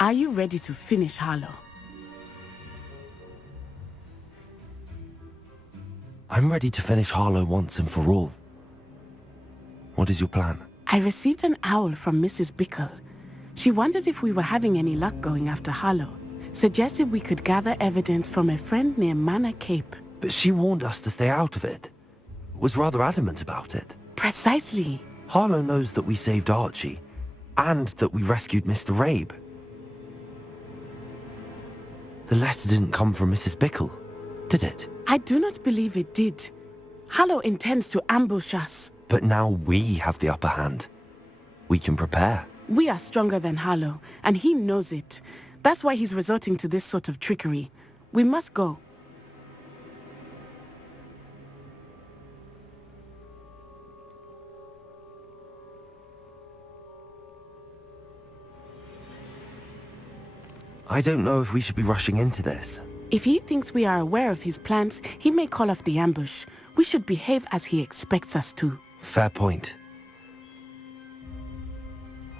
Are you ready to finish Harlow? I'm ready to finish Harlow once and for all. What is your plan? I received an owl from Mrs. Bickle. She wondered if we were having any luck going after Harlow. Suggested we could gather evidence from a friend near Manor Cape. But she warned us to stay out of it. Was rather adamant about it. Precisely. Harlow knows that we saved Archie, and that we rescued Mr. Rabe. The letter didn't come from Mrs. Bickle, did it? I do not believe it did. Harlow intends to ambush us. But now we have the upper hand. We can prepare. We are stronger than Harlow, and he knows it. That's why he's resorting to this sort of trickery. We must go. I don't know if we should be rushing into this. If he thinks we are aware of his plans, he may call off the ambush. We should behave as he expects us to. Fair point.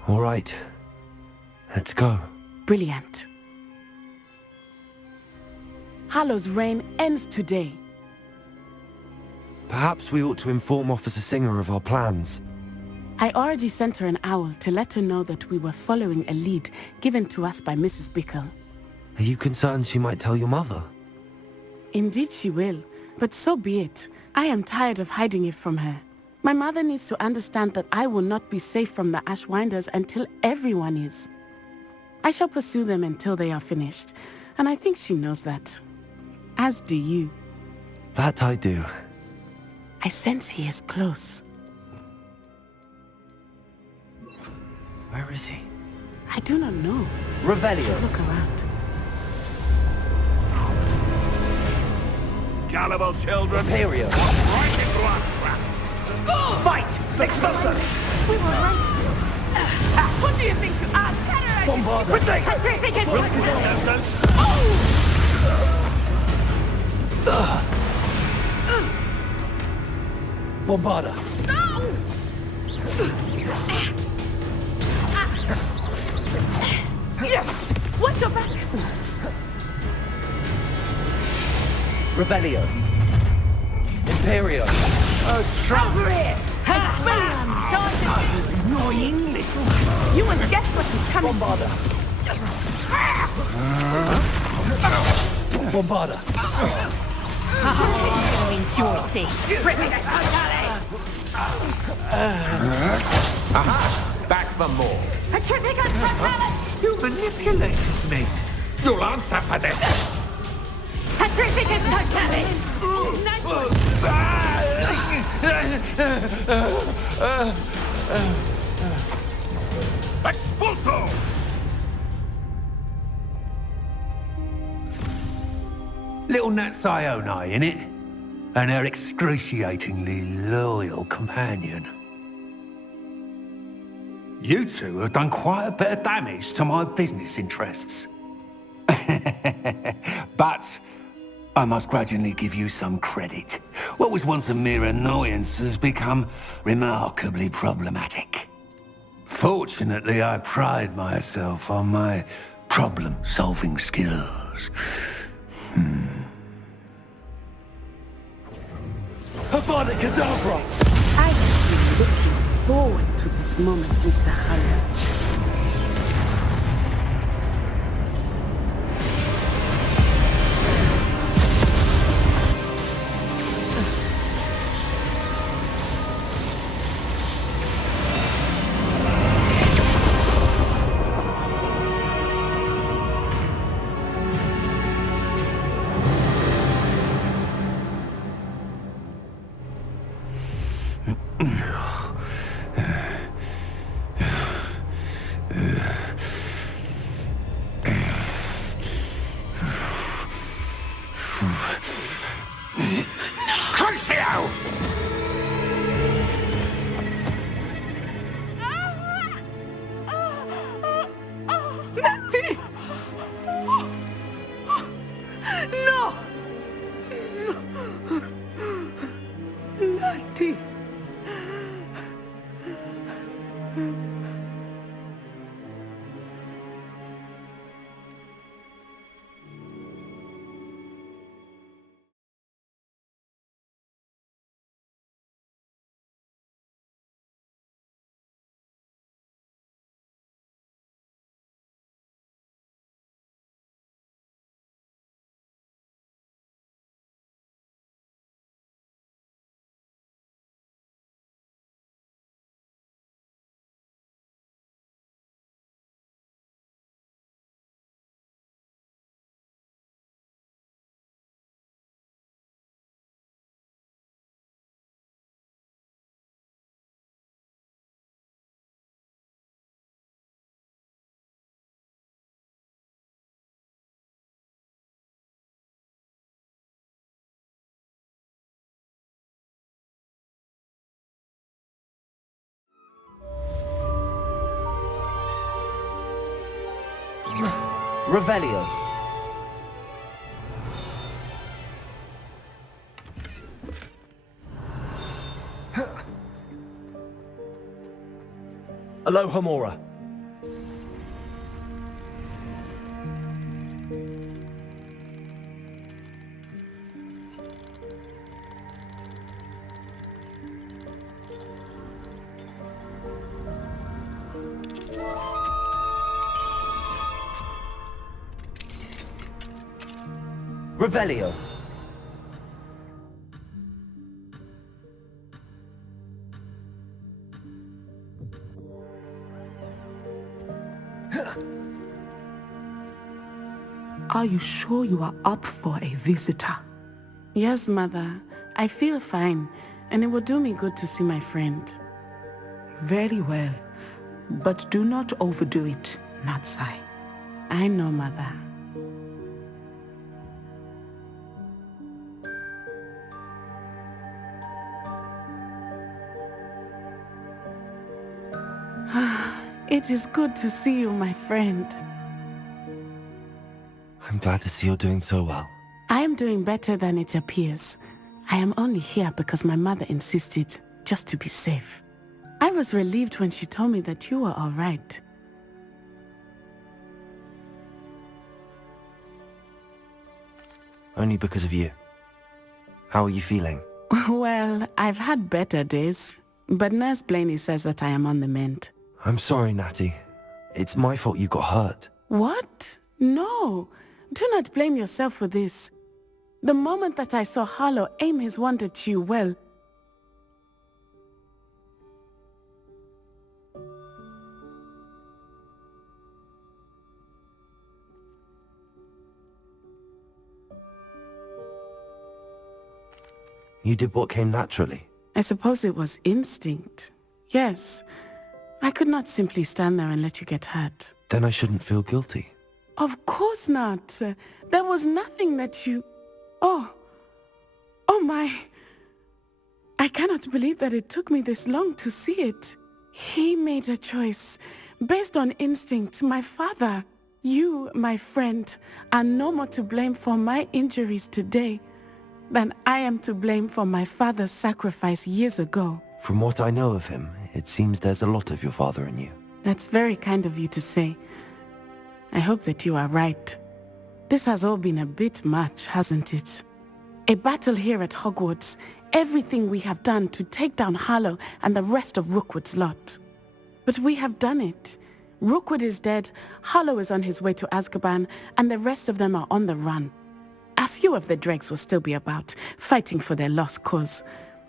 All right. Let's go. Brilliant. Harlow's reign ends today. Perhaps we ought to inform Officer Singer of our plans. I already sent her an owl to let her know that we were following a lead given to us by Mrs. Bickle. Are you concerned she might tell your mother? Indeed she will, but so be it. I am tired of hiding it from her. My mother needs to understand that I will not be safe from the Ashwinders until everyone is. I shall pursue them until they are finished, and I think she knows that. As do you. That I do. I sense he is close. Where is he? I do not know. Revelio. Look around. Gullible children. Imperio. Right into our trap. Fight! Expulsor! We were right. What do you think you are? Bombarder! Bombarder! Watch your back! Revelio. Imperio. Over here! Annoying little. You will get what is coming. Bombarder. Bombarder. Enjoy this. Aha! Back for more. Petrificus propellus! You manipulated me. You'll answer for this. Petrificus totalis! Nice one. Expulso! Little Nat Sione, innit? And her excruciatingly loyal companion. You two have done quite a bit of damage to my business interests. But I must grudgingly give you some credit. What was once a mere annoyance has become remarkably problematic. Fortunately, I pride myself on my problem-solving skills. Avada Kedavra! I have been looking forward to this moment, Mr. Harlow. Revelio. Alohomora. Revelio. Are you sure you are up for a visitor? Yes, Mother. I feel fine, and it will do me good to see my friend. Very well. But do not overdo it, Natsai. I know, Mother. It is good to see you, my friend. I'm glad to see you're doing so well. I am doing better than it appears. I am only here because my mother insisted, just to be safe. I was relieved when she told me that you were all right. Only because of you. How are you feeling? Well, I've had better days, but Nurse Blaney says that I am on the mend. I'm sorry, Natty. It's my fault you got hurt. What? No. Do not blame yourself for this. The moment that I saw Harlow aim his wand at you, well... You did what came naturally. I suppose it was instinct. Yes. I could not simply stand there and let you get hurt. Then I shouldn't feel guilty. Of course not. There was nothing that you... Oh my... I cannot believe that it took me this long to see it. He made a choice based on instinct. My father, you, my friend, are no more to blame for my injuries today than I am to blame for my father's sacrifice years ago. From what I know of him, it seems there's a lot of your father in you. That's very kind of you to say. I hope that you are right. This has all been a bit much, hasn't it? A battle here at Hogwarts, everything we have done to take down Harlow and the rest of Rookwood's lot. But we have done it. Rookwood is dead, Harlow is on his way to Azkaban, and the rest of them are on the run. A few of the dregs will still be about, fighting for their lost cause.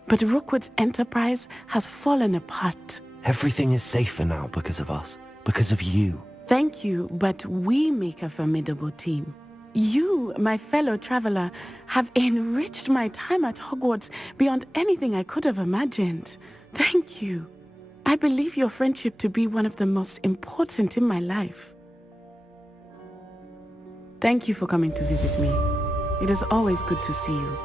But Rookwood's enterprise has fallen apart. Everything is safer now because of us. Because of you. Thank you, but we make a formidable team. You, my fellow traveler, have enriched my time at Hogwarts beyond anything I could have imagined. Thank you. I believe your friendship to be one of the most important in my life. Thank you for coming to visit me. It is always good to see you.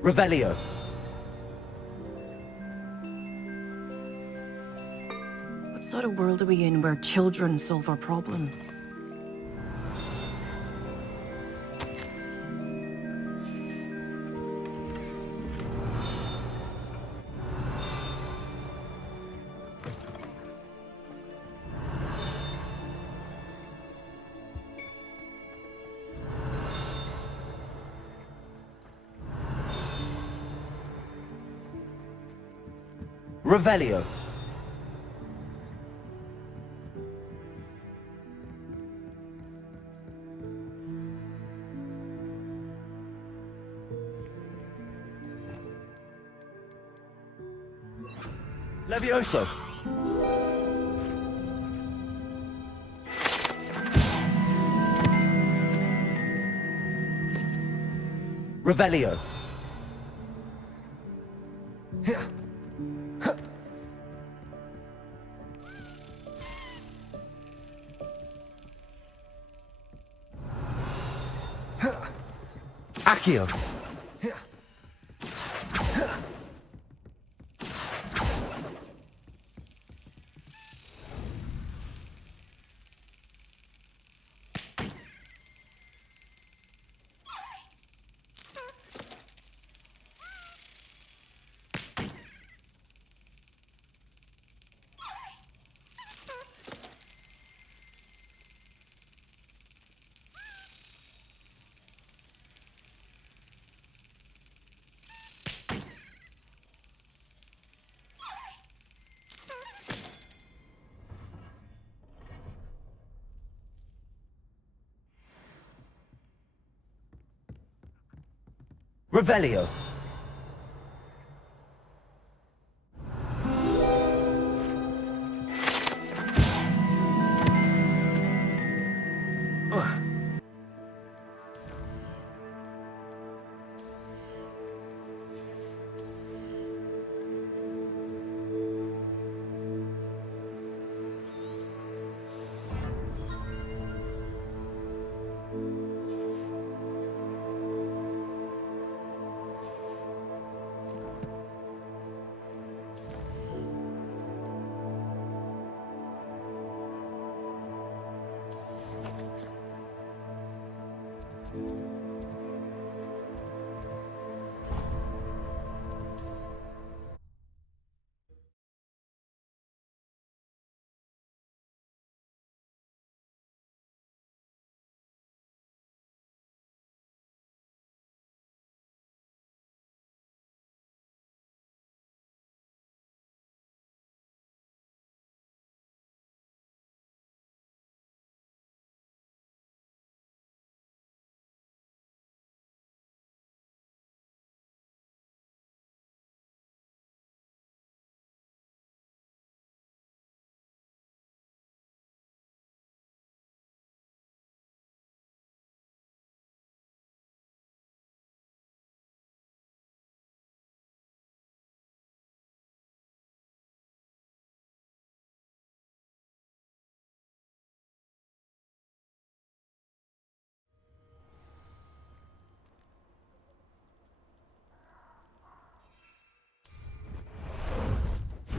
Revelio. What sort of world are we in where children solve our problems? Revelio. Levioso. Revelio. Accio. Revelio.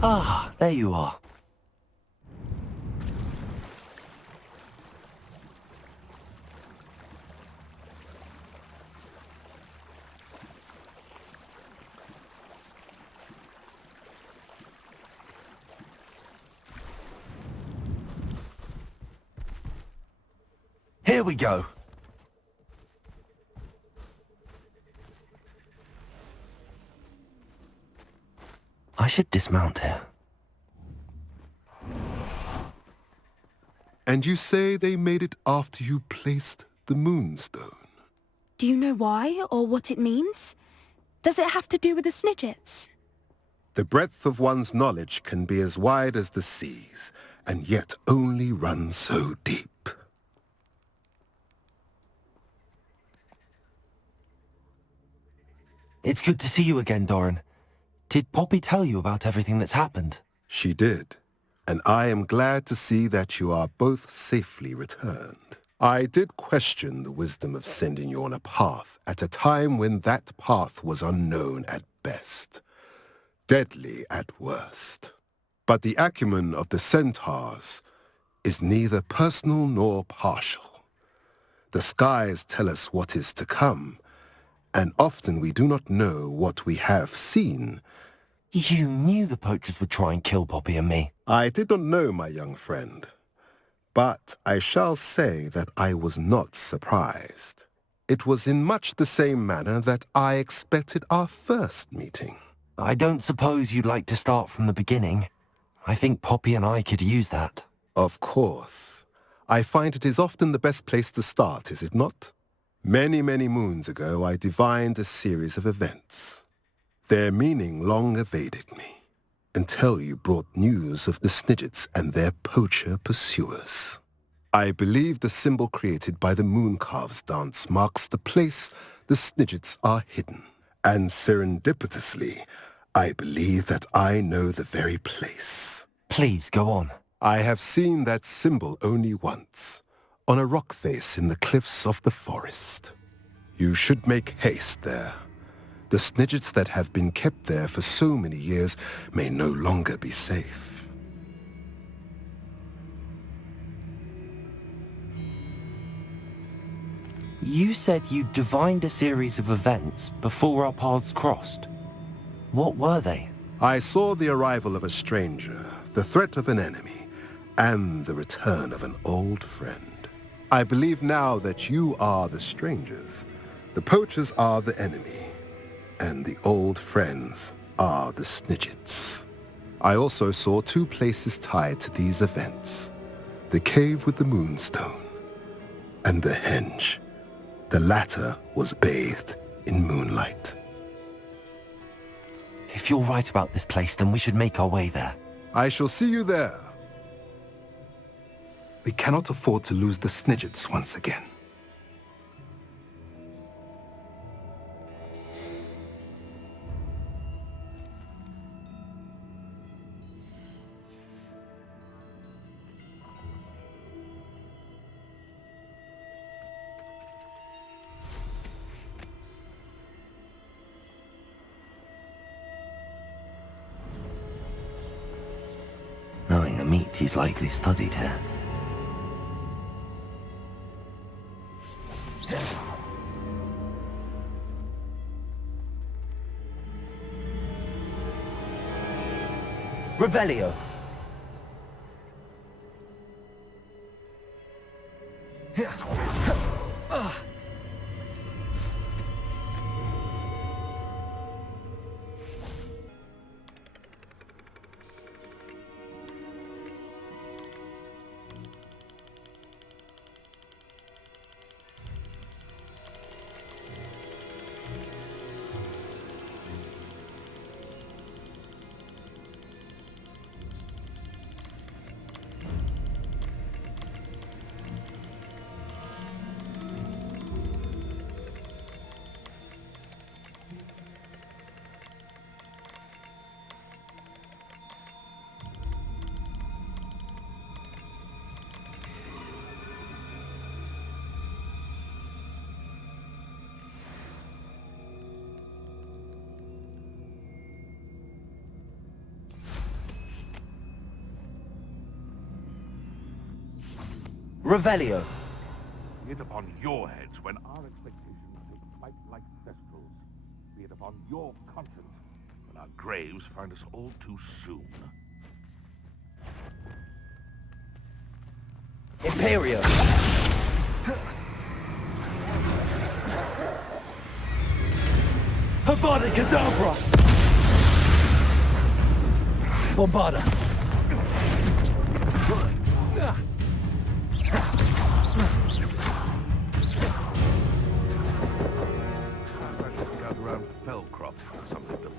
Ah, there you are. Here we go. I should dismount here. And you say they made it after you placed the moonstone? Do you know why, or what it means? Does it have to do with the Snidgets? The breadth of one's knowledge can be as wide as the seas, and yet only run so deep. It's good to see you again, Doran. Did Poppy tell you about everything that's happened? She did, and I am glad to see that you are both safely returned. I did question the wisdom of sending you on a path at a time when that path was unknown at best, deadly at worst. But the acumen of the centaurs is neither personal nor partial. The skies tell us what is to come, and often we do not know what we have seen. You knew the poachers would try and kill Poppy and me. I did not know, my young friend, but I shall say that I was not surprised. It was in much the same manner that I expected our first meeting. I don't suppose you'd like to start from the beginning. I think Poppy and I could use that. Of course. I find it is often the best place to start, is it not? Many, many moons ago, I divined a series of events. Their meaning long evaded me, until you brought news of the Snidgets and their poacher pursuers. I believe the symbol created by the Mooncalves dance marks the place the Snidgets are hidden. And serendipitously, I believe that I know the very place. Please, go on. I have seen that symbol only once, on a rock face in the cliffs of the forest. You should make haste there. The snidgets that have been kept there for so many years may no longer be safe. You said you divined a series of events before our paths crossed. What were they? I saw the arrival of a stranger, the threat of an enemy, and the return of an old friend. I believe now that you are the strangers. The poachers are the enemy, and the old friends are the snidgets. I also saw two places tied to these events: the cave with the moonstone and the henge. The latter was bathed in moonlight. If you're right about this place, then we should make our way there. I shall see you there. We cannot afford to lose the snidgets once again. Knowing the meat, he's likely studied here. Revelio. Revelio. Be it upon your heads when our expectations take flight like thestrals. Be it upon your conscience when our graves find us all too soon. Imperio. Avada Kedavra. Bombarda.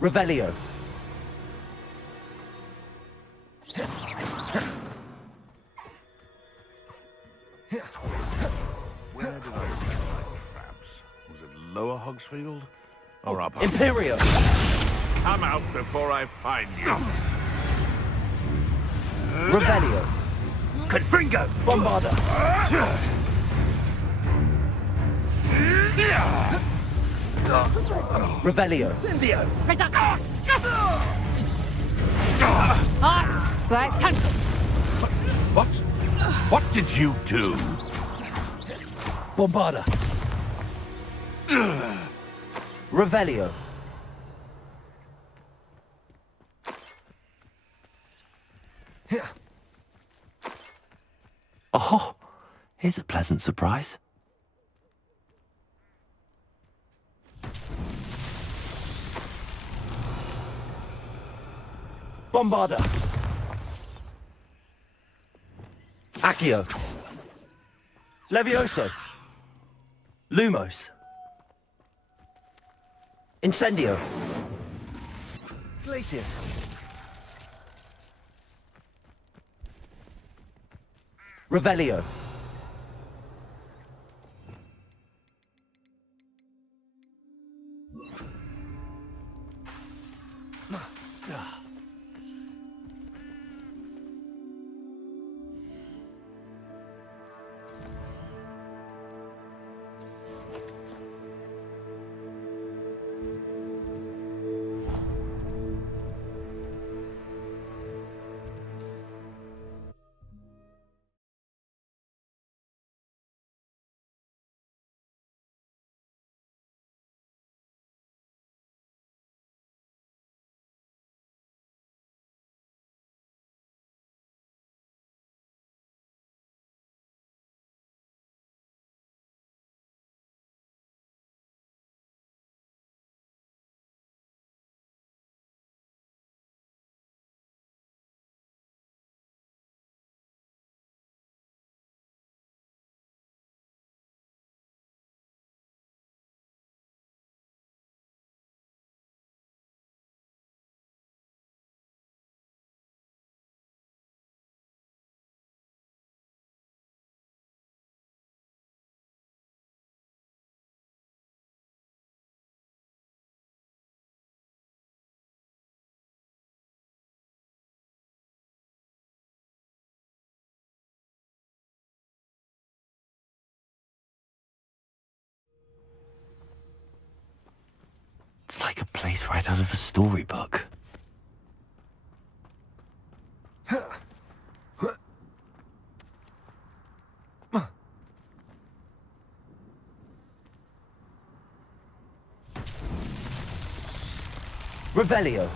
Revelio. Where did I find my traps? Was it Lower Hogsfield? Or Upper? Imperio. Come out before I find you. Revelio. Confringo! Bombarda. Revelio. What? What did you do? Bombarda. Revelio. Oh, here's a pleasant surprise. Bombarda. Accio. Levioso. Lumos. Incendio. Glacius. Revelio. It's like a place right out of a storybook. Revelio.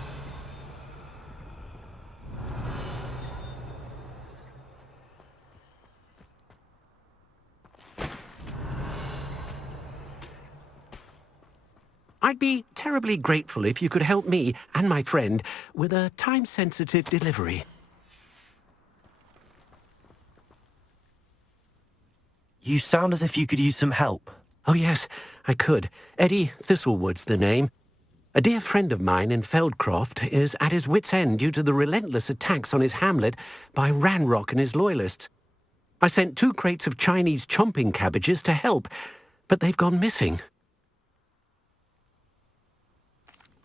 I'd be terribly grateful if you could help me and my friend with a time-sensitive delivery. You sound as if you could use some help. Oh yes, I could. Eddie Thistlewood's the name. A dear friend of mine in Feldcroft is at his wit's end due to the relentless attacks on his hamlet by Ranrock and his loyalists. I sent 2 crates of Chinese chomping cabbages to help, but they've gone missing.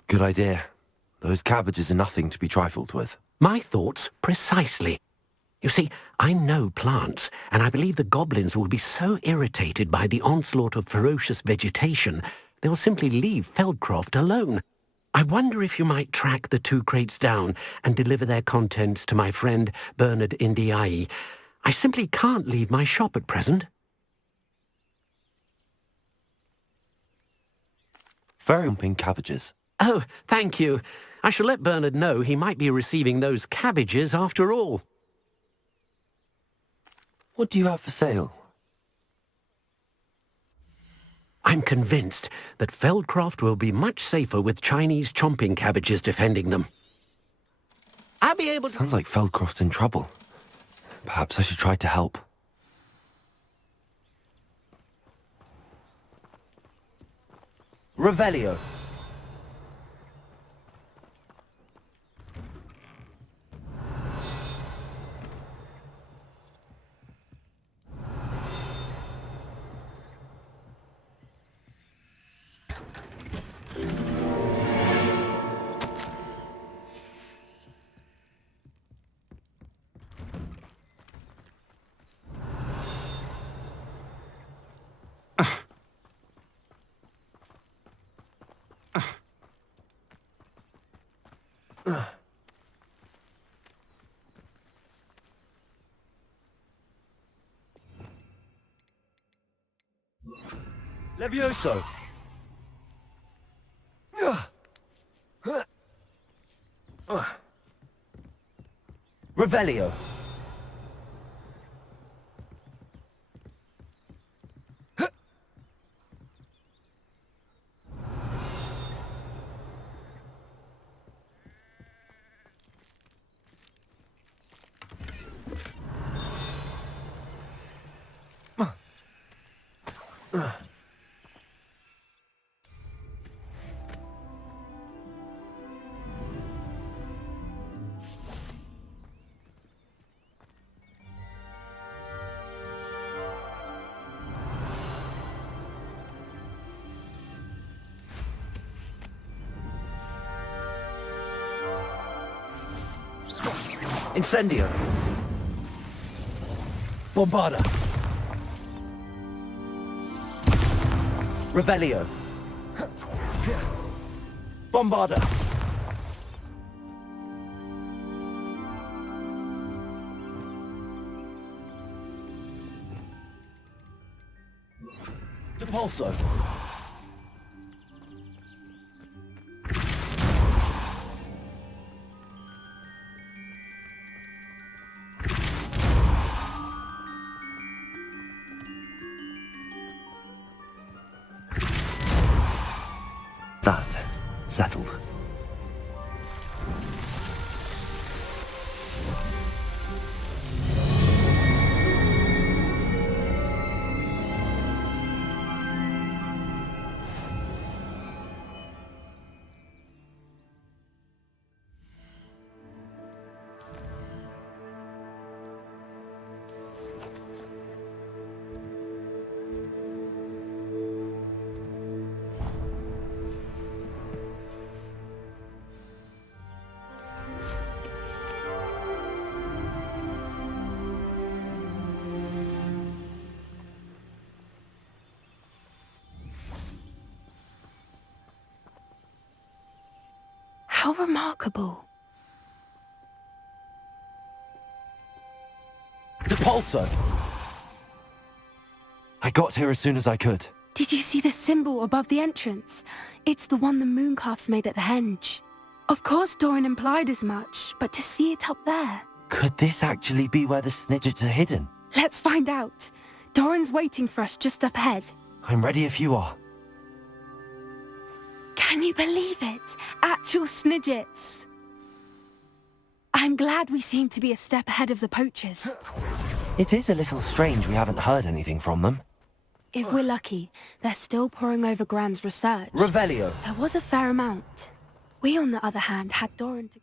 Good idea. Those cabbages are nothing to be trifled with. My thoughts precisely. You see, I know plants, and I believe the goblins will be so irritated by the onslaught of ferocious vegetation, they'll simply leave Feldcroft alone. I wonder if you might track the 2 crates down and deliver their contents to my friend Bernard Indiai. I simply can't leave my shop at present. Very jumping cabbages. Oh, thank you. I shall let Bernard know he might be receiving those cabbages after all. What do you have for sale? I'm convinced that Feldcroft will be much safer with Chinese chomping cabbages defending them. I'll be able to... Sounds like Feldcroft's in trouble. Perhaps I should try to help. Revelio. Levioso. Revelio. Incendio. Bombarda. Revelio. Bombarda. Depulso. That settled. How remarkable. Depulso! I got here as soon as I could. Did you see the symbol above the entrance? It's the one the mooncalfs made at the henge. Of course Doran implied as much, but to see it up there... Could this actually be where the snidgets are hidden? Let's find out. Doran's waiting for us just up ahead. I'm ready if you are. Can you believe it? Actual snidgets. I'm glad we seem to be a step ahead of the poachers. It is a little strange we haven't heard anything from them. If we're lucky, they're still poring over Gran's research. Revelio! There was a fair amount. We, on the other hand, had Doran to...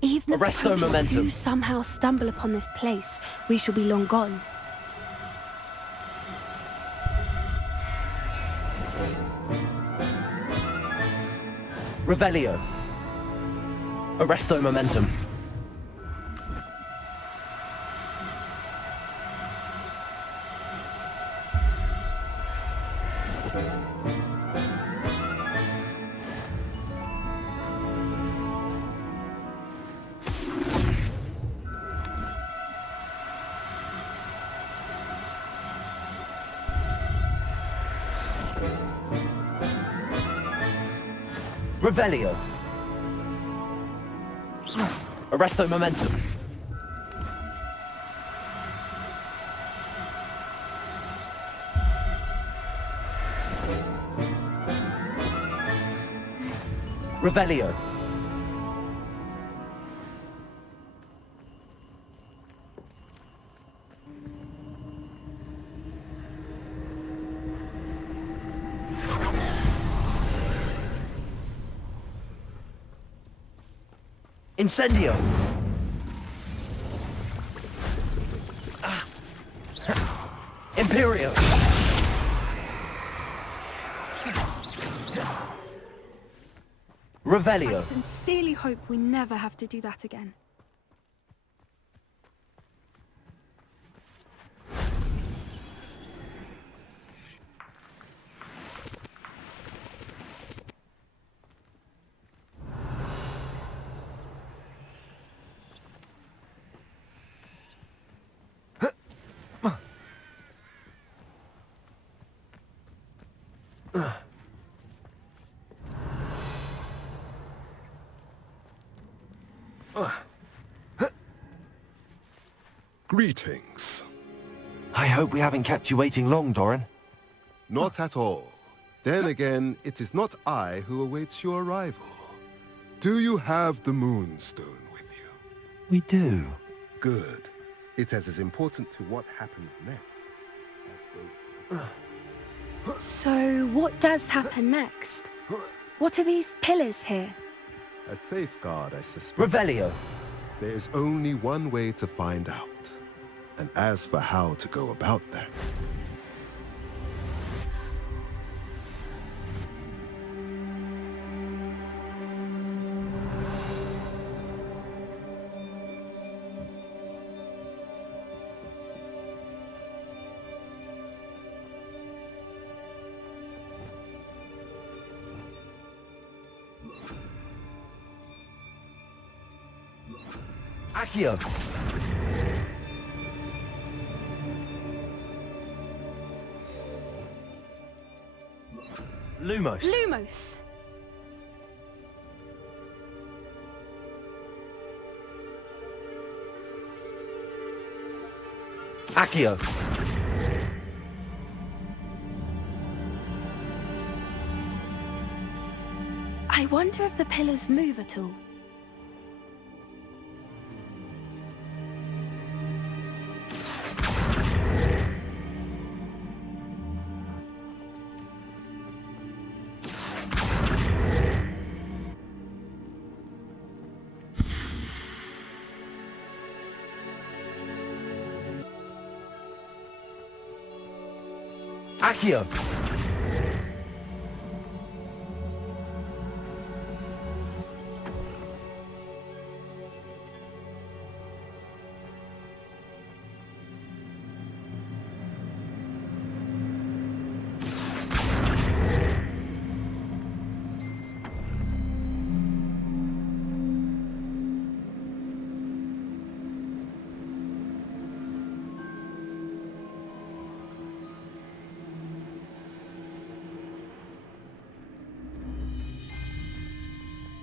Even if the Arresto poachers momentum. do somehow stumble upon this place, we shall be long gone. Revelio! Arresto momentum. Revelio! Arresto momentum. Revelio. Incendio. Imperio. Revelio. I sincerely hope we never have to do that again. Greetings. I hope we haven't kept you waiting long, Doran. Not at all. Then again, it is not I who awaits your arrival. Do you have the Moonstone with you? We do. Good. It is as important to what happens next. So, what does happen next? What are these pillars here? A safeguard, I suspect. Revelio. There is only one way to find out. And as for how to go about that... Accio. Lumos. Lumos! Accio. I wonder if the pillars move at all. Accio.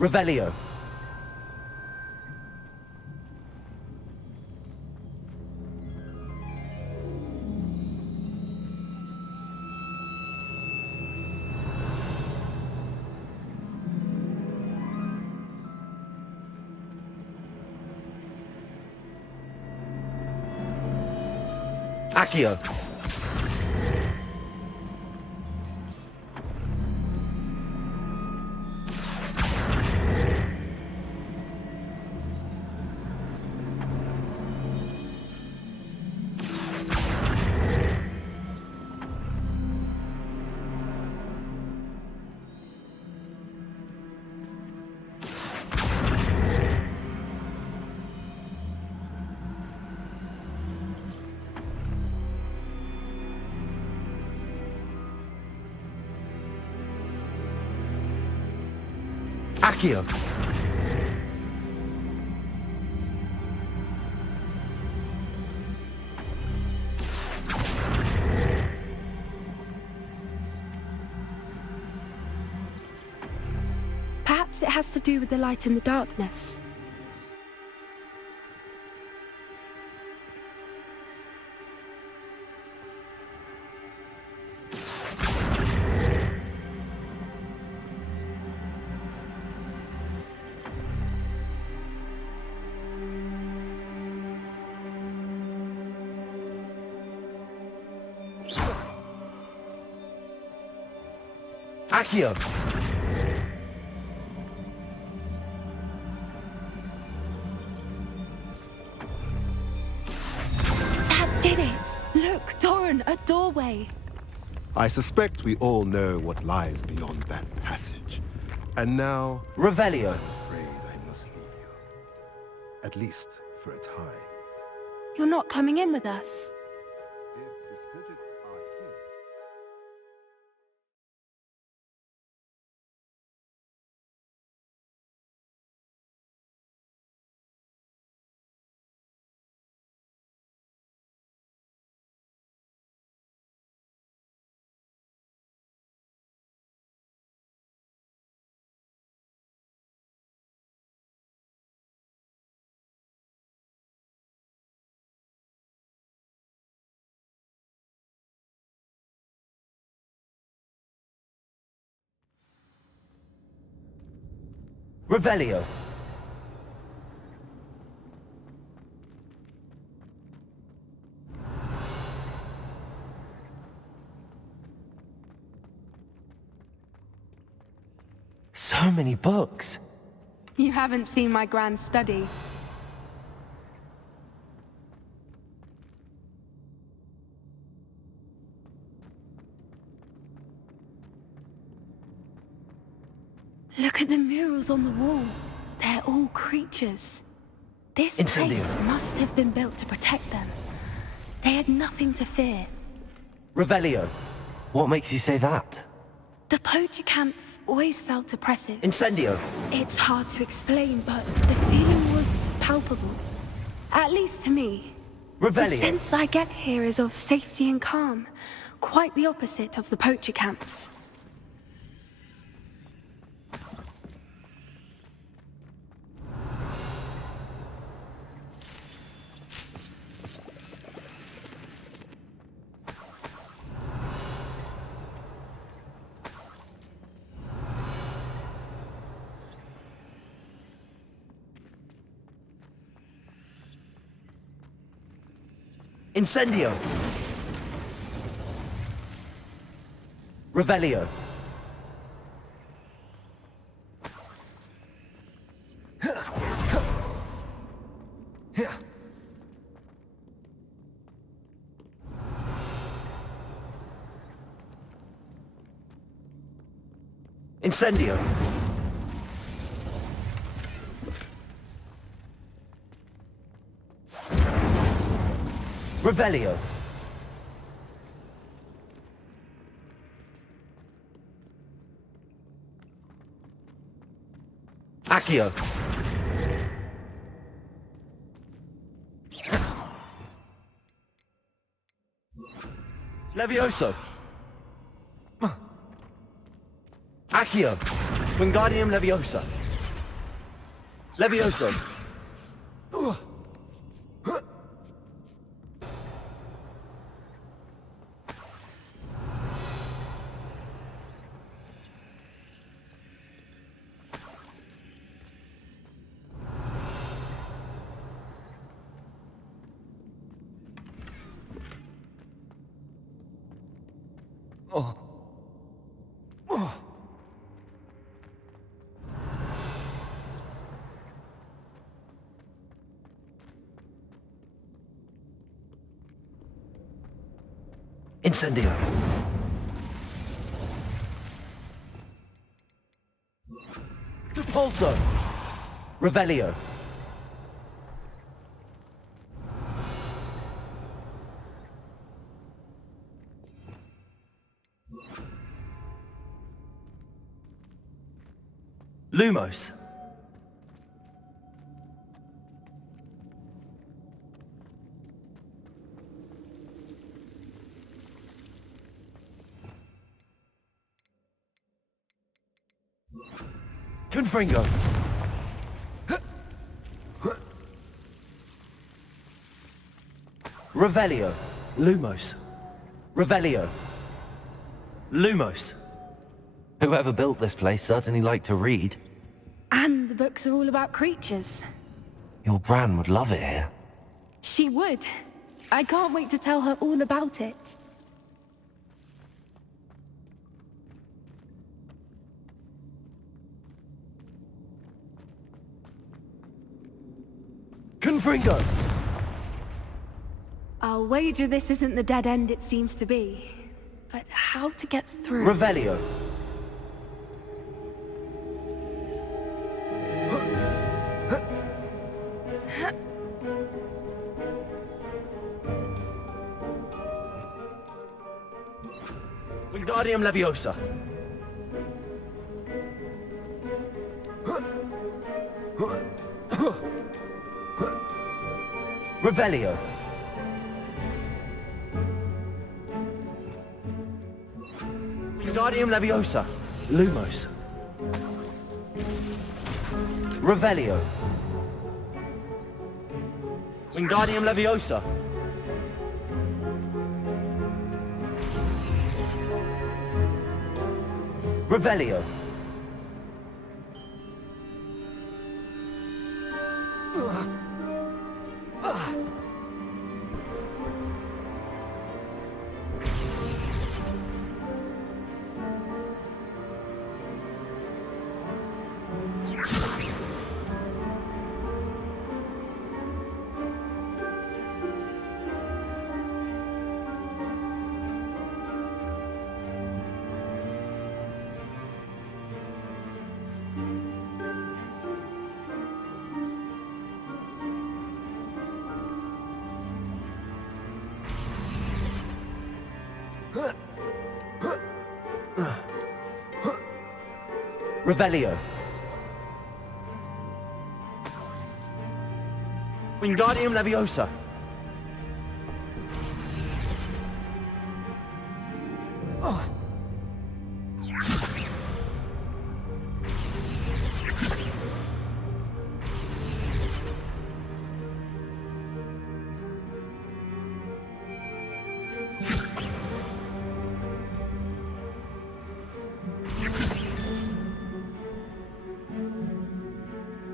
Revelio. Accio. Accio. Perhaps it has to do with the light in the darkness. Accio. That did it! Look, Doran, a doorway! I suspect we all know what lies beyond that passage. And now, Revelio. I'm afraid I must leave you. At least for a time. You're not coming in with us. If the digits are here, Revelio. So many books. You haven't seen my grand study. Look at the murals on the wall. They're all creatures. This Incendio. place must have been built to protect them. They had nothing to fear. Revelio. What makes you say that? The poacher camps always felt oppressive. Incendio. It's hard to explain, but the feeling was palpable. At least to me. The Revelio. sense I get here is of safety and calm. Quite the opposite of the poacher camps. Incendio. Revelio. Incendio. Revelio. Accio. Levioso. Accio. Wingardium Leviosa. Levioso. Incendio. Depulso. Revelio. Lumos. Confringo. Revelio. Lumos. Revelio. Lumos. Whoever built this place certainly liked to read. And the books are all about creatures. Your gran would love it here. She would. I can't wait to tell her all about it. Confringo. I'll wager this isn't the dead end it seems to be. But how to get through? Revelio. Wingardium Leviosa. Revelio. Wingardium Leviosa. Lumos. Revelio. Wingardium Leviosa. Revelio. Revelio. Wingardium Leviosa.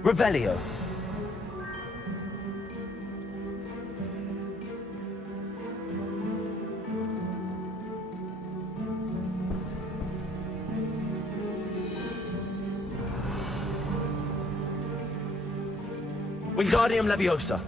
Revelio. Wingardium Leviosa.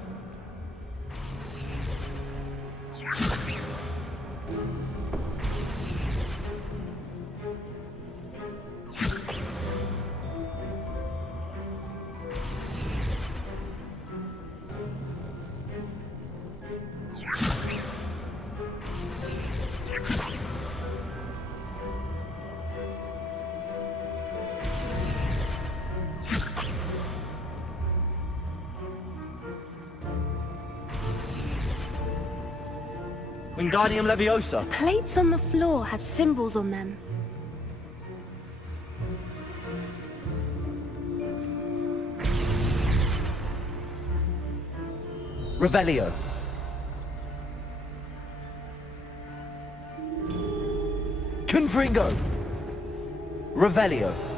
Wingardium Leviosa. Plates on the floor have symbols on them. Revelio. Confringo. Revelio.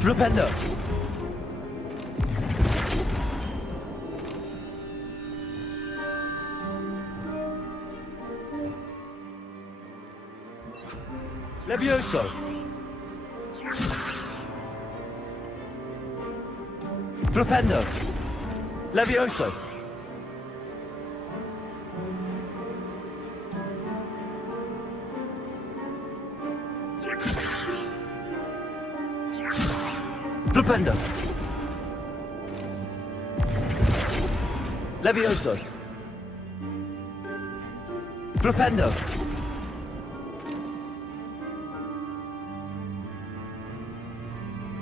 Flipendo. Levioso. Flipendo. Levioso. Flipendo. Levioso. Flipendo.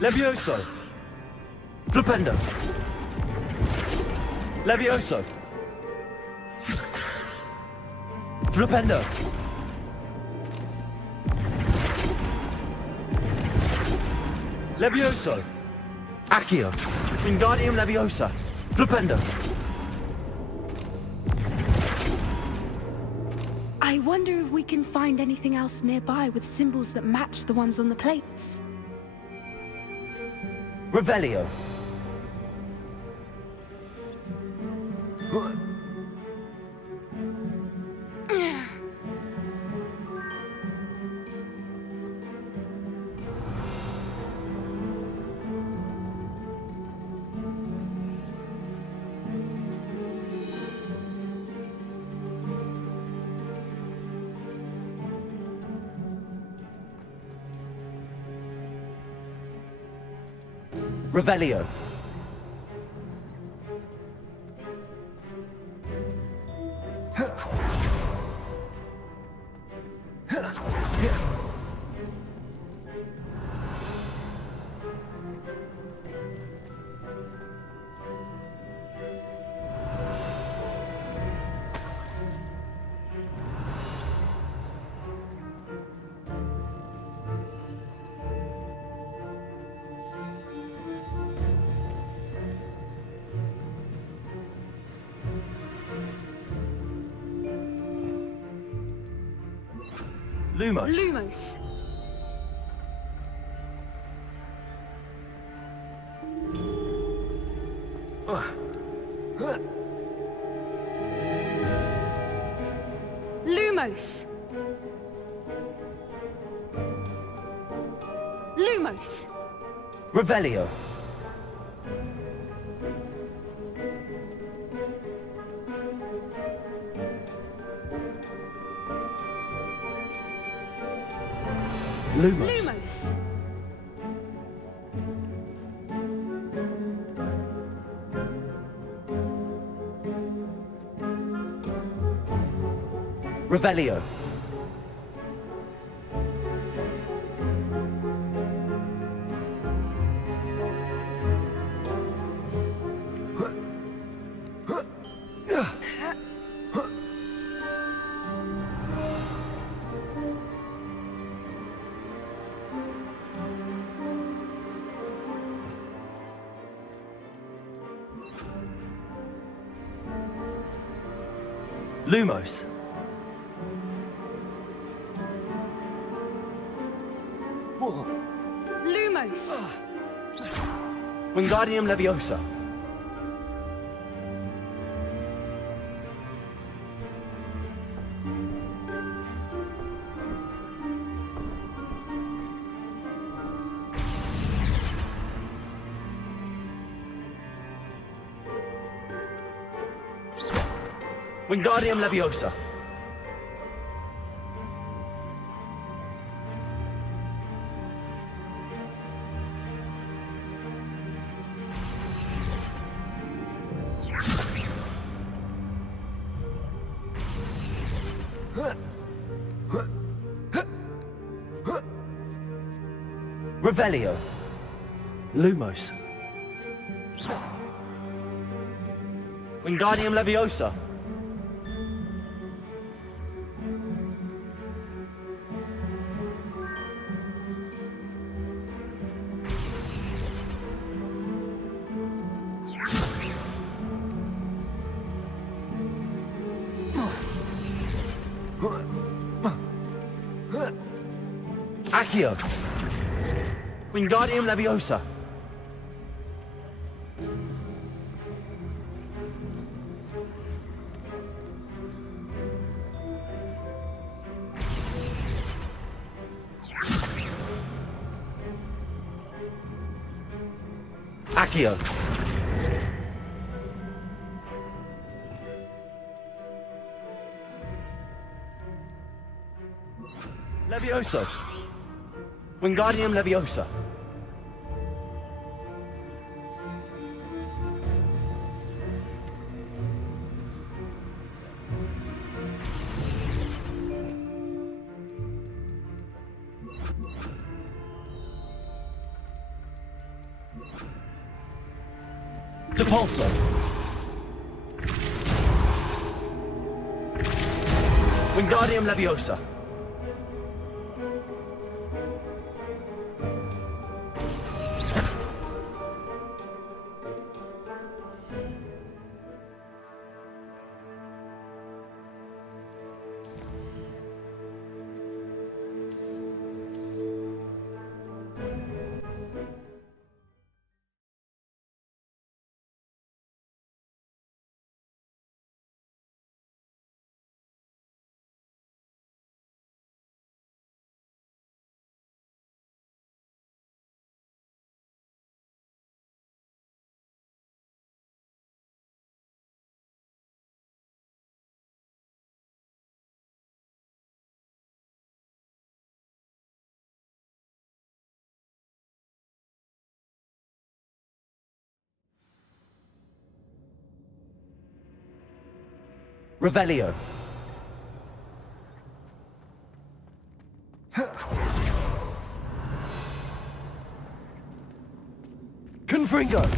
Levioso. Flipendo. Levioso. Flipendo. Levioso. Accio. Wingardium Leviosa. Flipendo. I wonder if we can find anything else nearby with symbols that match the ones on the plates. Revelio. Revelio. Lumos. Lumos. Lumos. Lumos. Revelio. Lumos. Lumos. Revelio. Lumos. Lumos. Wingardium Leviosa. Wingardium Leviosa. Revelio. Lumos. Wingardium Leviosa. Accio. Wingardium Leviosa. Accio. Levioso. Wingardium Leviosa. Depulso. Wingardium Leviosa. Revelio. Confringo.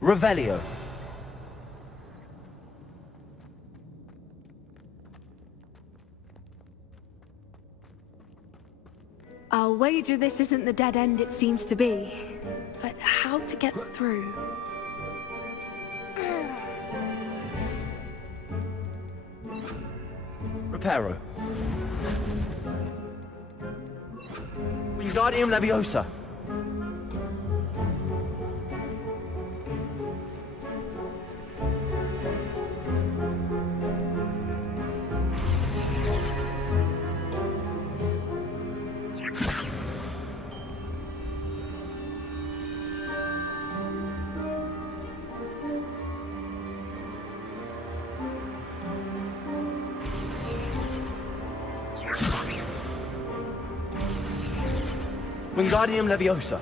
Revelio. I'll wager this isn't the dead end it seems to be. But how to get through? Reparo. Wingardium Leviosa. Wingardium Leviosa.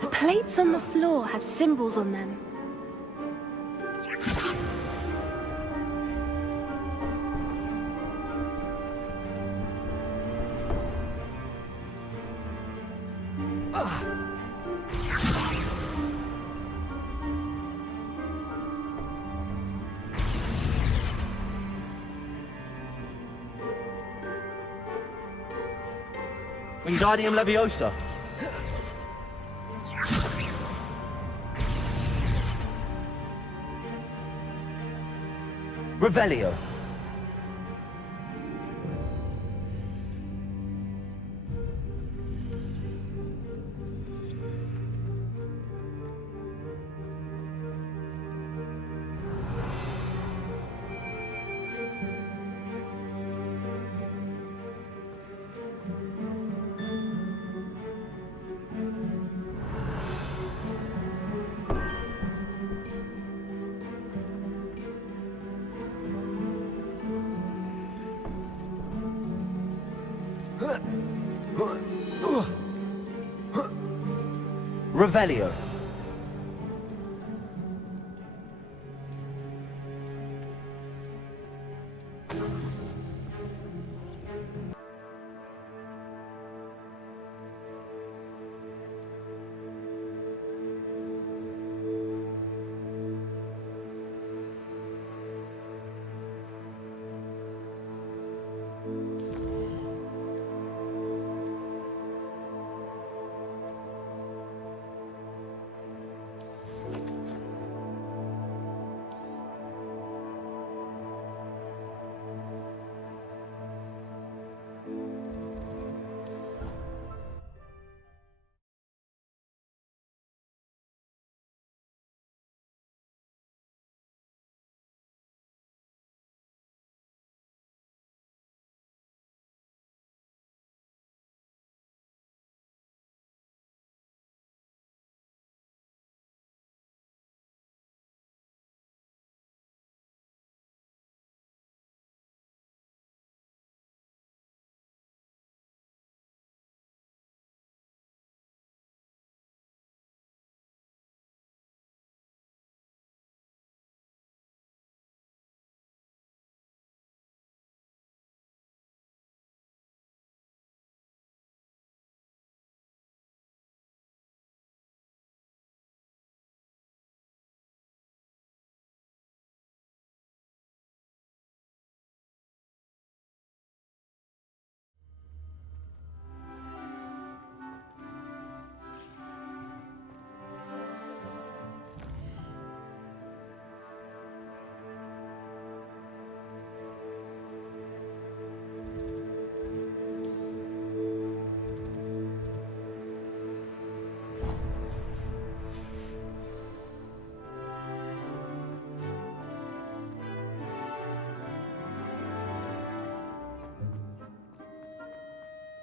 The plates on the floor have symbols on them. Wingardium Leviosa. Revelio. Revelio.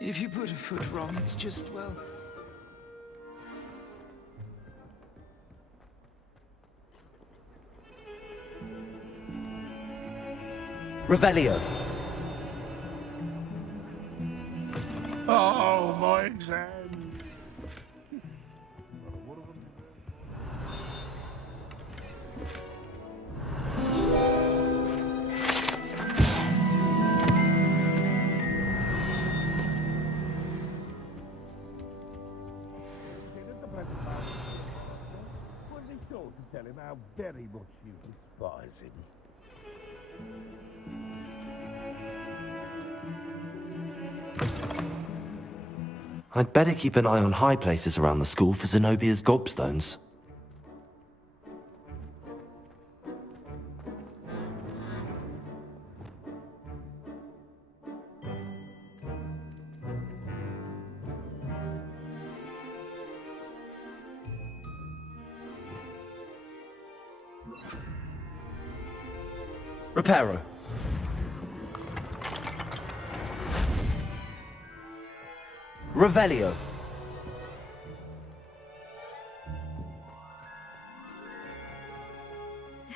If you put a foot wrong, it's just, well... Revelio. Oh, my exam! Tell him how very much you despise him. I'd better keep an eye on high places around the school for Zenobia's gobstones. Reparo. Revelio.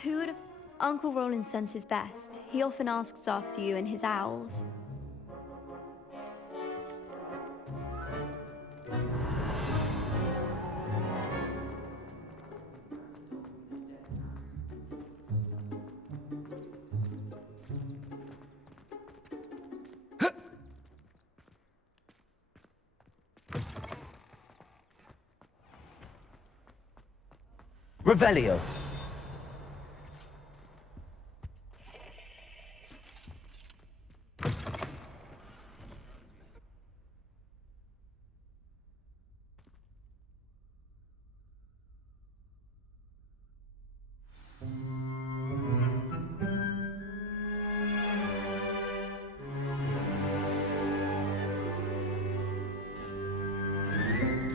Who would have... Uncle Roland senses best. He often asks after you and his owls. Revelio.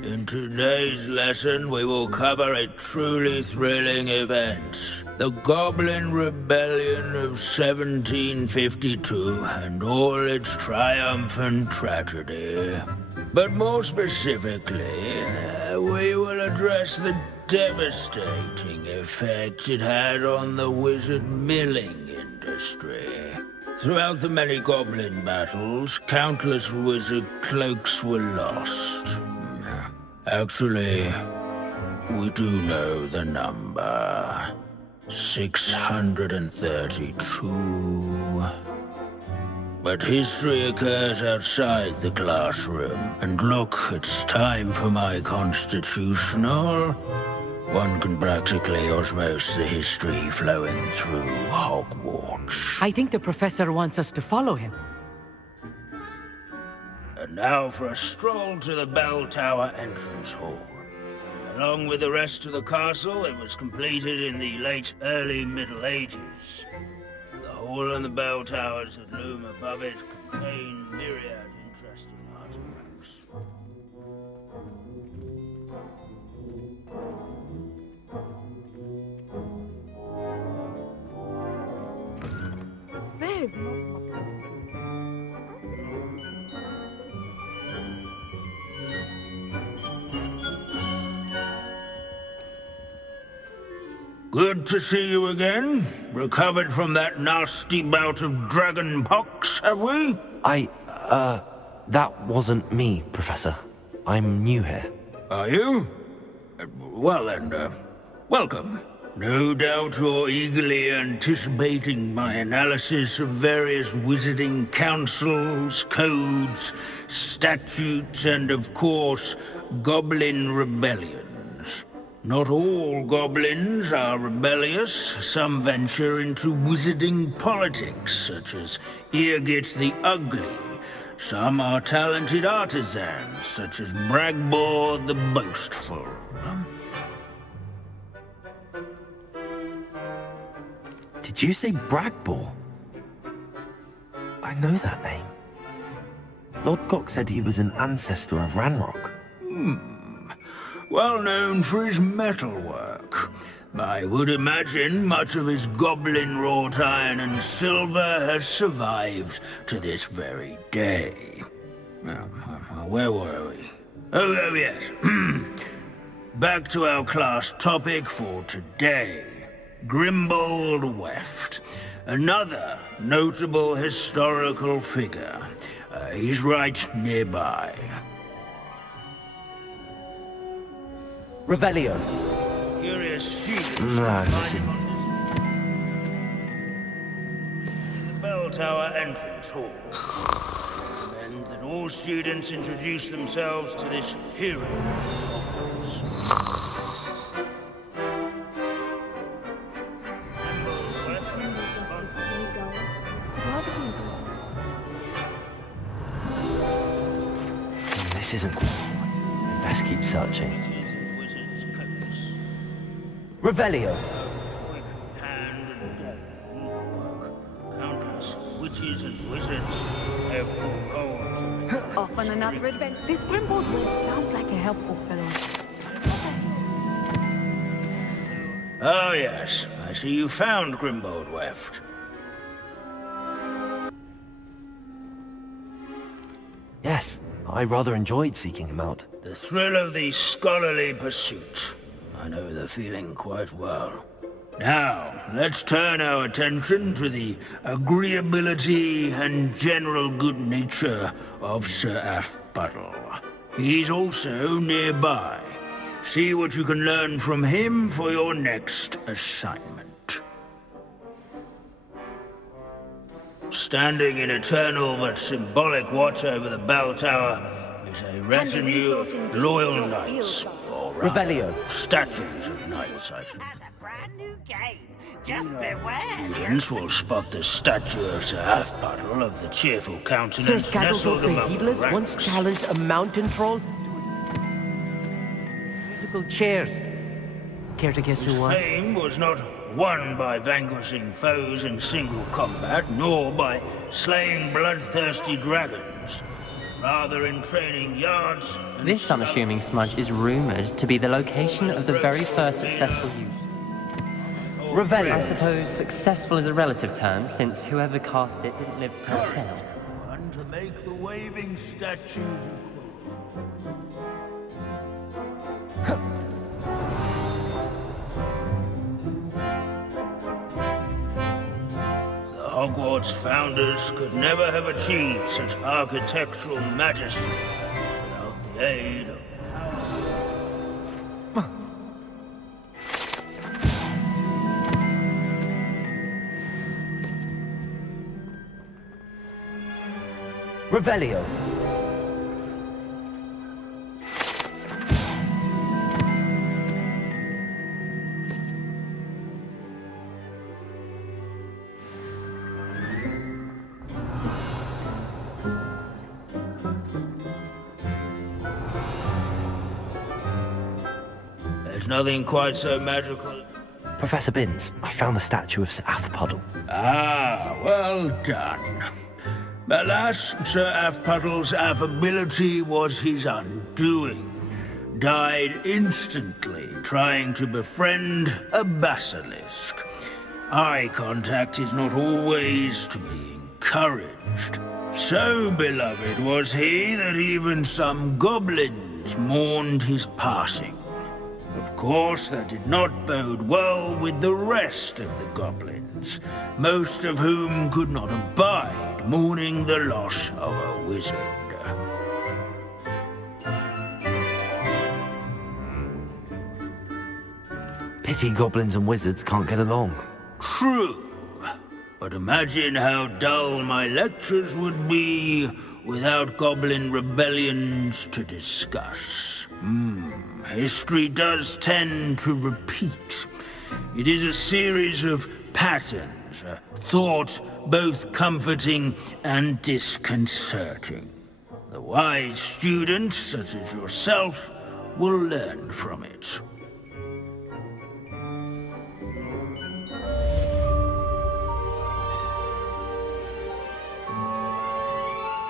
In today's lesson, we will cover a truly thrilling event. The Goblin Rebellion of 1752 and all its triumphant tragedy. But more specifically, we will address the devastating effect it had on the wizard milling industry. Throughout the many goblin battles, countless wizard cloaks were lost. Actually, We do know the number. 632. But history occurs outside the classroom. And look, it's time for my constitutional. One can practically osmose the history flowing through Hogwarts. I think the professor wants us to follow him. And now for a stroll to the bell tower entrance hall. Along with the rest of the castle, it was completed in the late early Middle Ages. The hall and the bell towers that loom above it contain myriad interesting artifacts. Very Good to see you again. Recovered from that nasty bout of dragon pox, have we? That wasn't me, Professor. I'm new here. Are you? Well then, welcome. No doubt you're eagerly anticipating my analysis of various wizarding councils, codes, statutes, and of course, goblin rebellions. Not all goblins are rebellious. Some venture into wizarding politics, such as Irgit the Ugly. Some are talented artisans, such as Bragbor the Boastful. Did you say Bragbor? I know that name. Lord Gok said he was an ancestor of Ranrock. Well known for his metalwork. I would imagine much of his goblin wrought iron and silver has survived to this very day. Where were we? Oh yes. Back to our class topic for today. Grimbold Weft. Another notable historical figure. He's right nearby. Revelio. Curious students. No, this is... The bell tower entrance hall. And that all students introduce themselves to this hero. This isn't... Best keep searching. Revelio. Countless witches and wizards have foretold. Off on another adventure. This Grimbold Wolf sounds like a helpful fellow. Oh yes, I see you found Grimbold Weft. Yes, I rather enjoyed seeking him out. The thrill of the scholarly pursuit. I know the feeling quite well. Now, let's turn our attention to the agreeability and general good nature of Sir Aphbuttle. He's also nearby. See what you can learn from him for your next assignment. Standing in eternal but symbolic watch over the bell tower is a retinue of loyal knights. Revelio. Statues of knights, I should. As a brand new game. Just beware. Students will spot the statue of Sir Aphbuttle of the cheerful countenance Sir nestled Scattlethorpe among the Heedless ranks. once challenged a mountain troll to musical chairs. Care to guess who His won? fame was not won by vanquishing foes in single combat, nor by slaying bloodthirsty dragons. Rather in training yards. This unassuming smudge is rumoured to be the location of the very first successful use. Revelio. I suppose successful is a relative term, since whoever cast it didn't live to tell the tale. And to make the waving statues. The Hogwarts founders could never have achieved such architectural majesty without the aid of Revelio. There's nothing quite so magical. Professor Binns, I found the statue of Sir Afpuddle. Ah, well done. Alas, Sir Afpuddle's affability was his undoing. Died instantly trying to befriend a basilisk. Eye contact is not always to be encouraged. So beloved was he that even some goblins mourned his passing. Of course, that did not bode well with the rest of the goblins, most of whom could not abide mourning the loss of a wizard. Pity goblins and wizards can't get along. True. But imagine how dull my lectures would be without goblin rebellions to discuss. History does tend to repeat. It is a series of patterns, a thought both comforting and disconcerting. The wise student, such as yourself, will learn from it.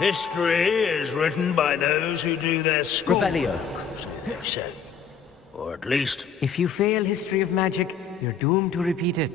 History is written by those who do their schoolwork, so they say. Or at least... If you fail history of magic, you're doomed to repeat it.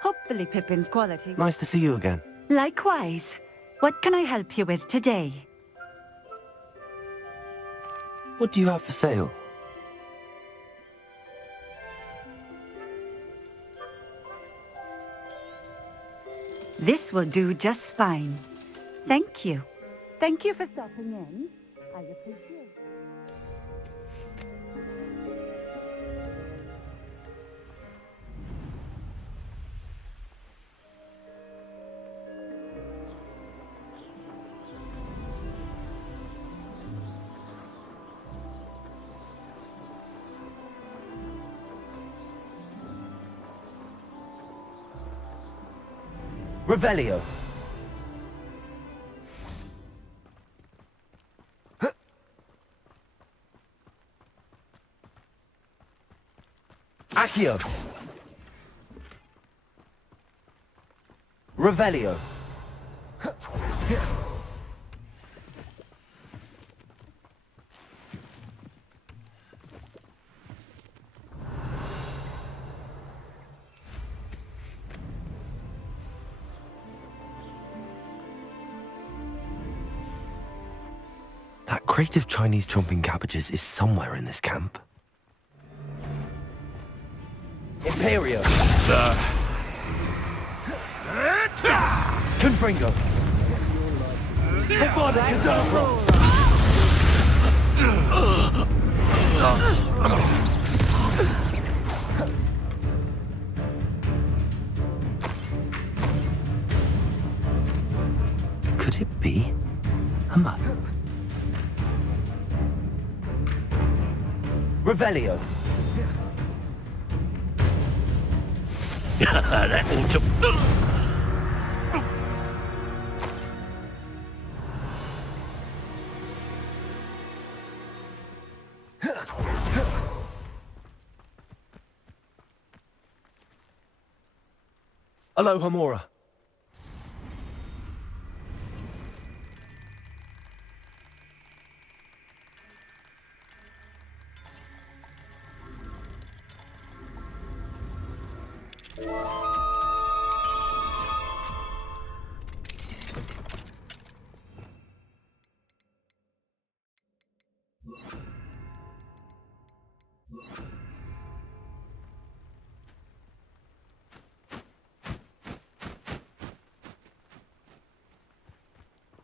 Hopefully Pippin's quality... Nice to see you again. Likewise. What can I help you with today? What do you have for sale? This will do just fine. Thank you. Thank you for stopping in. I appreciate it. Revelio. Accio. Revelio. That crate of Chinese chomping cabbages is somewhere in this camp. Imperio. Confringo. Bravada Cadabra. Could it be a map? Revelio. That ought to... Aloha Mora.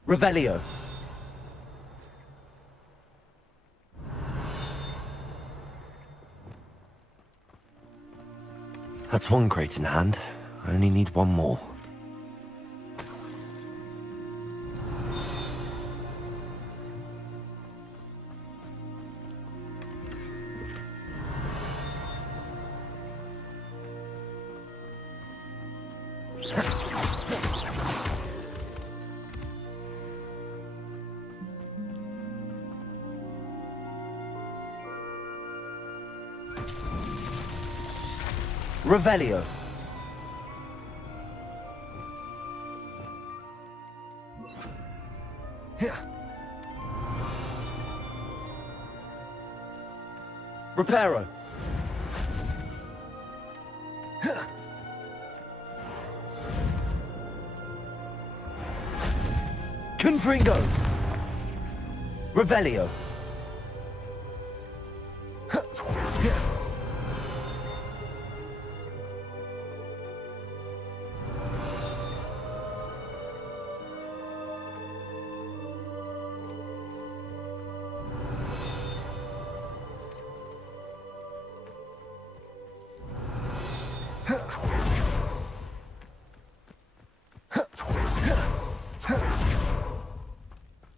Revelio. That's one crate in hand. I only need one more. Revelio. Reparo. Confringo. Revelio.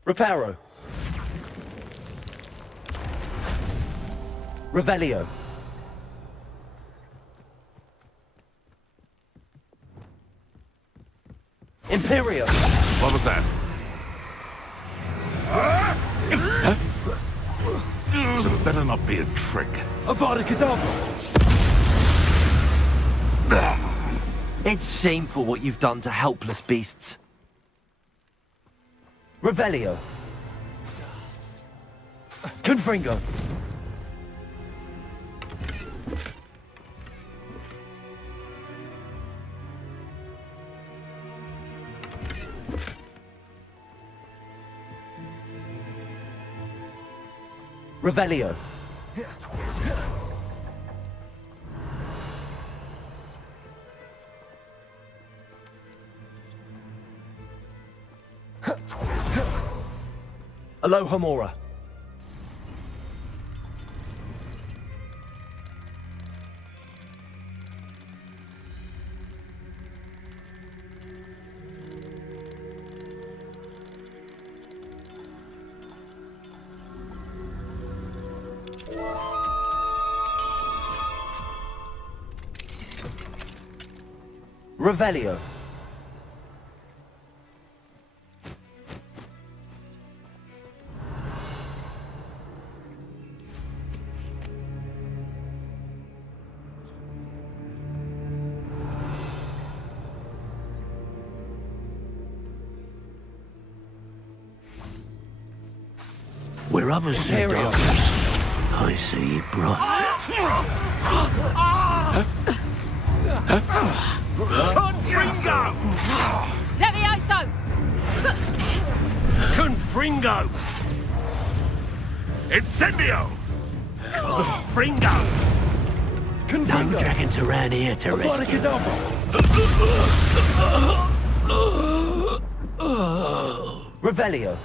Reparo. Revelio. Imperio. What was that? So it better not be a trick. Avada Kedavra. It's shameful what you've done to helpless beasts. Revelio. Confringo. Revelio. Aloha Mora. Revelio. where others see darkness, I see bright. Confringo! Levioso! Confringo! Incendio! Confringo! No dragons around here to rescue. Revelio.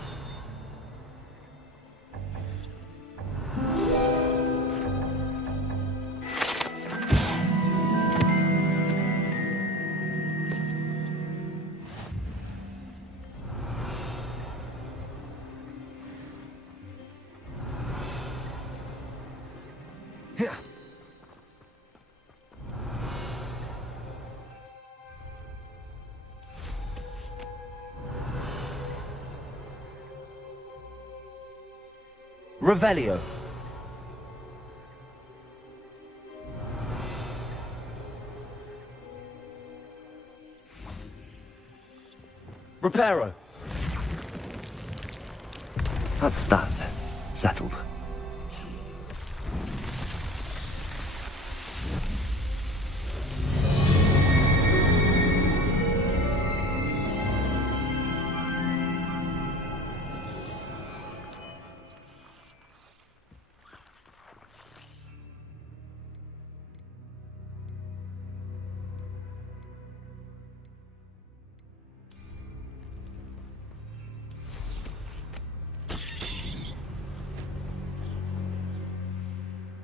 Revelio. Reparo. That's that. Settled.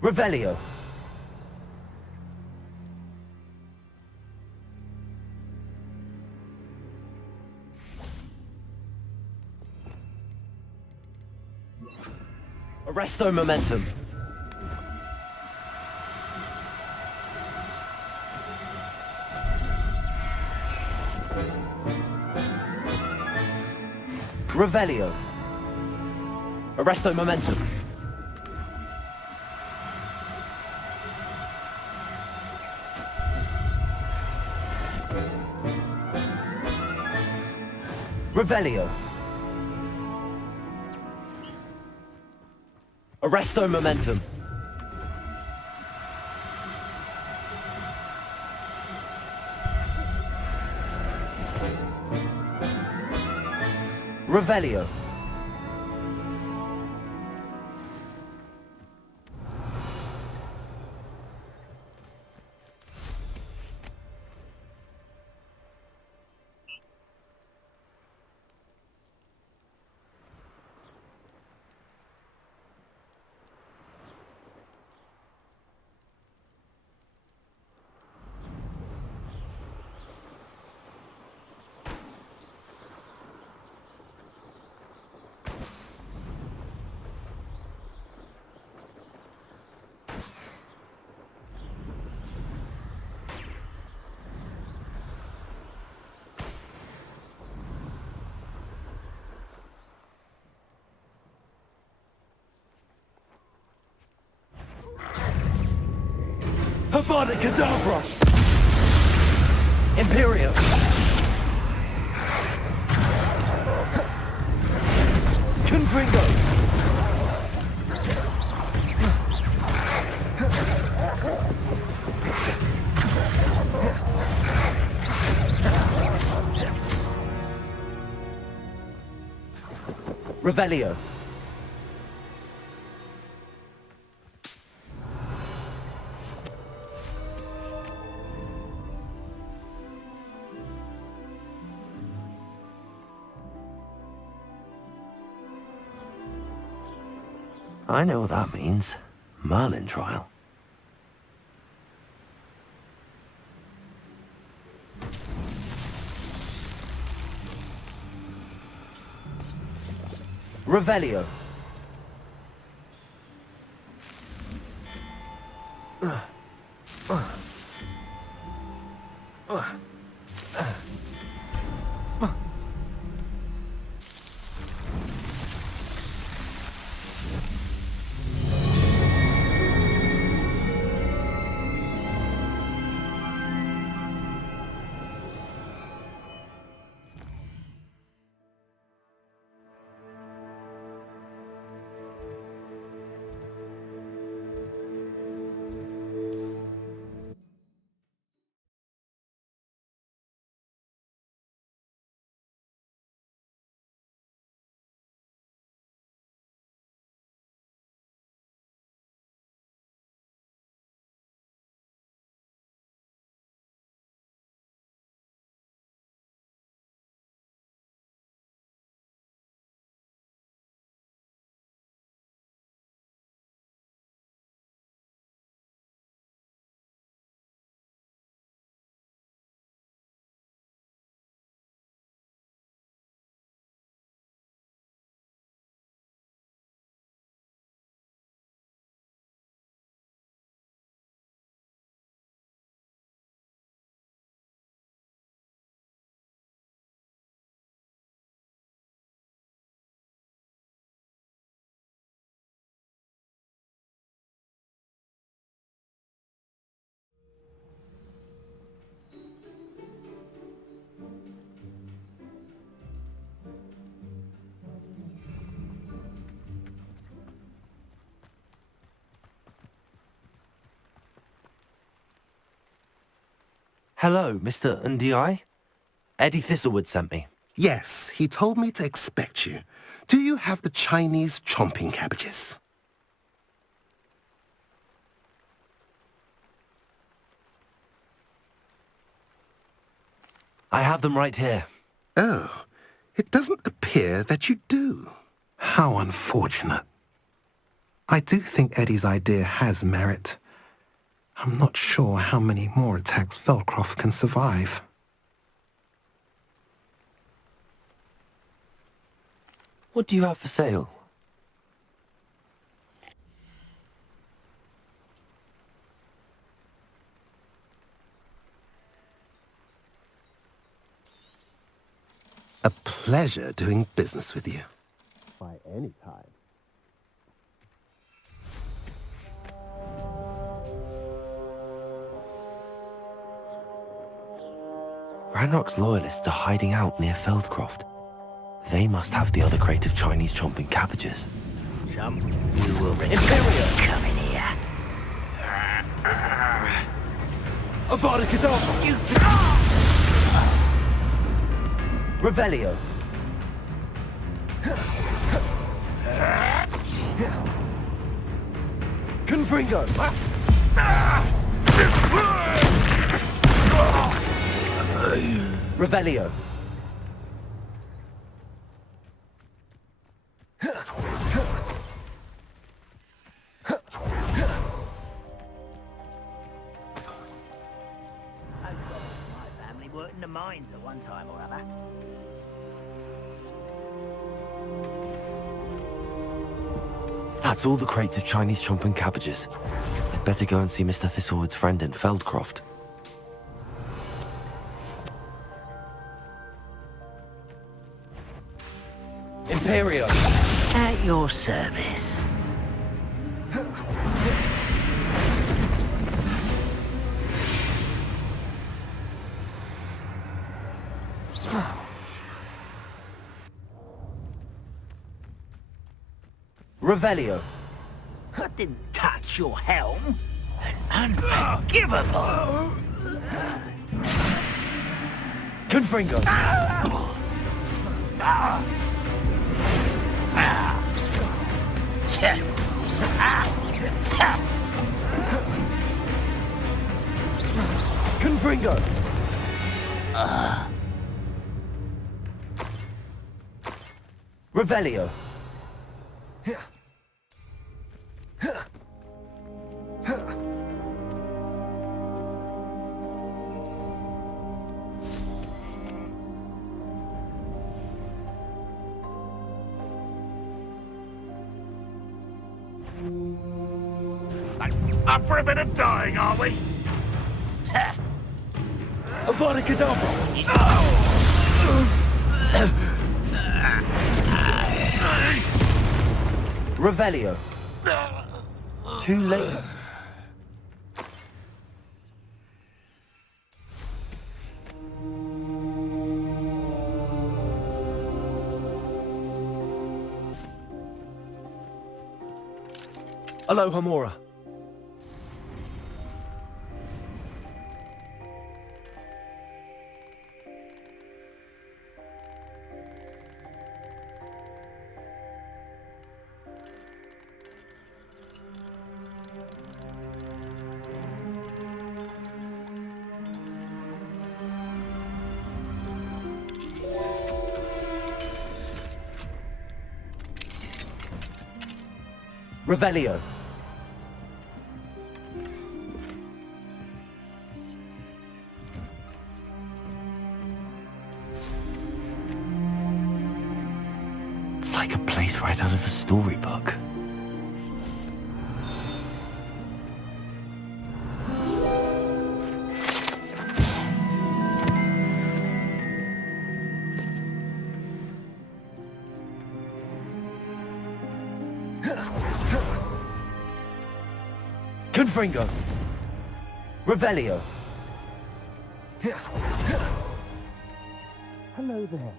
Revelio. Arresto momentum. Revelio. Arresto momentum. Revelio. Arresto momentum. Revelio. Avada Kedavra! Imperium! Confringo! Revelio. I know what that means. Merlin trial. Revelio. Hello, Mr. Ndi? Eddie Thistlewood sent me. Yes, he told me to expect you. Do you have the Chinese chomping cabbages? I have them right here. Oh, it doesn't appear that you do. How unfortunate. I do think Eddie's idea has merit. I'm not sure how many more attacks Feldcroft can survive. What do you have for sale? A pleasure doing business with you. By any time. Ranrock's loyalists are hiding out near Feldcroft. They must have the other crate of Chinese chomping cabbages. Jump, you will Imperial! Come in here. Avada Kedavra! You... Revelio. Confringo. Revelio. My family worked in the mines at one time or other. That's all the crates of Chinese chomping cabbages. I'd better go and see Mr. Thistlewood's friend in Feldcroft. Imperio. At your service. Revelio. I didn't touch your helm. Unforgivable. Confringo. Confringo. Revelio. Up for a bit of dying, are we? Avada Kedavra. Revelio. Too late. Aloha Mora. Revelio. It's like a place right out of a storybook. Confringo. Revelio. Hello there.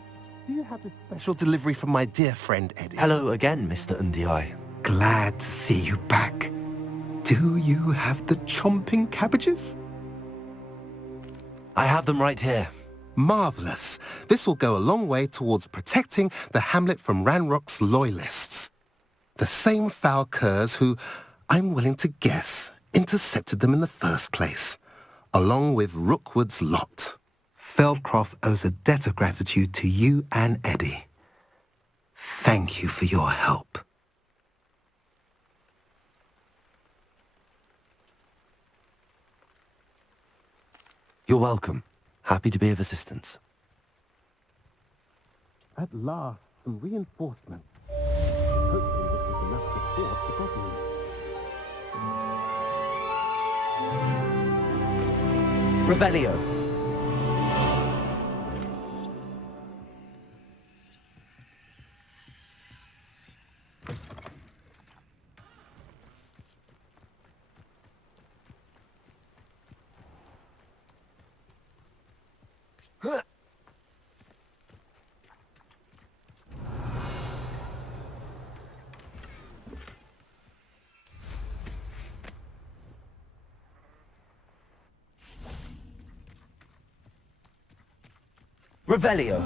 Do you have a special delivery from my dear friend Eddie? Hello again, Mr. Ndi. Glad to see you back. Do you have the chomping cabbages? I have them right here. Marvelous. This will go a long way towards protecting the hamlet from Ranrock's loyalists. The same foul curs who, I'm willing to guess, intercepted them in the first place, along with Rookwood's lot. Feldcroft owes a debt of gratitude to you and Eddie. Thank you for your help. You're welcome. Happy to be of assistance. At last, some reinforcements. Hopefully this is enough to force the goblins. Revelio. Revelio.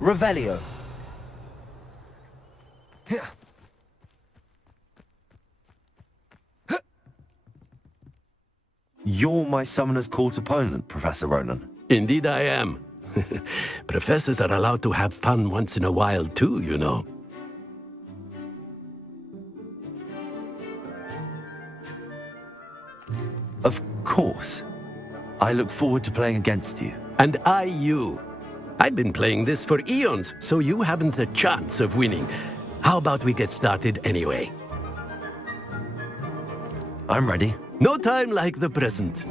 Revelio. You're my Summoner's Court opponent, Professor Ronan. Indeed I am. Professors are allowed to have fun once in a while too, you know. Of course. I look forward to playing against you. And I you. I've been playing this for eons, so you haven't a chance of winning. How about we get started anyway? I'm ready. No time like the present.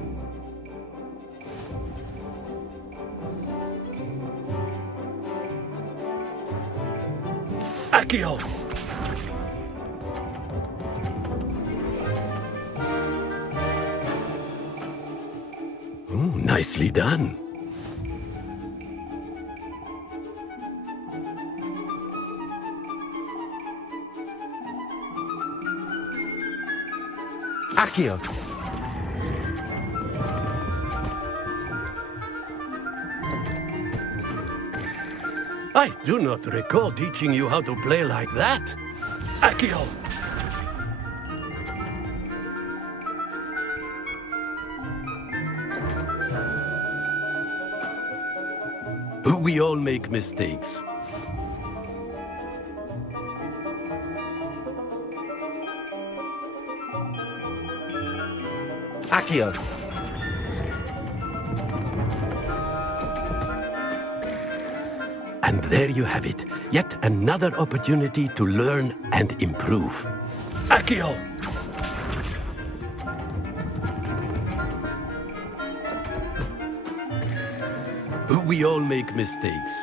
Accio! Nicely done. Accio. I do not recall teaching you how to play like that. Accio! We all make mistakes. Accio. And there you have it. Yet another opportunity to learn and improve. Accio! We all make mistakes.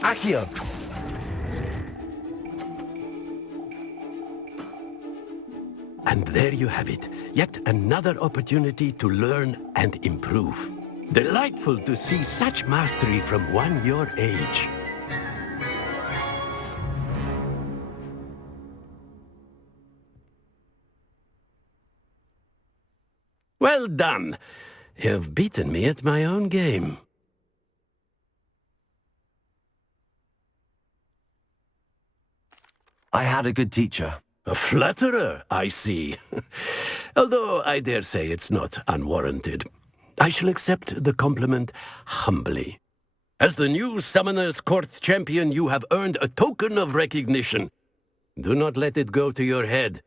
Accio. And there you have it. Yet another opportunity to learn and improve. Delightful to see such mastery from one your age. Well done. You've beaten me at my own game. I had a good teacher. A flatterer, I see. Although I dare say it's not unwarranted. I shall accept the compliment humbly. As the new Summoner's Court champion, you have earned a token of recognition. Do not let it go to your head.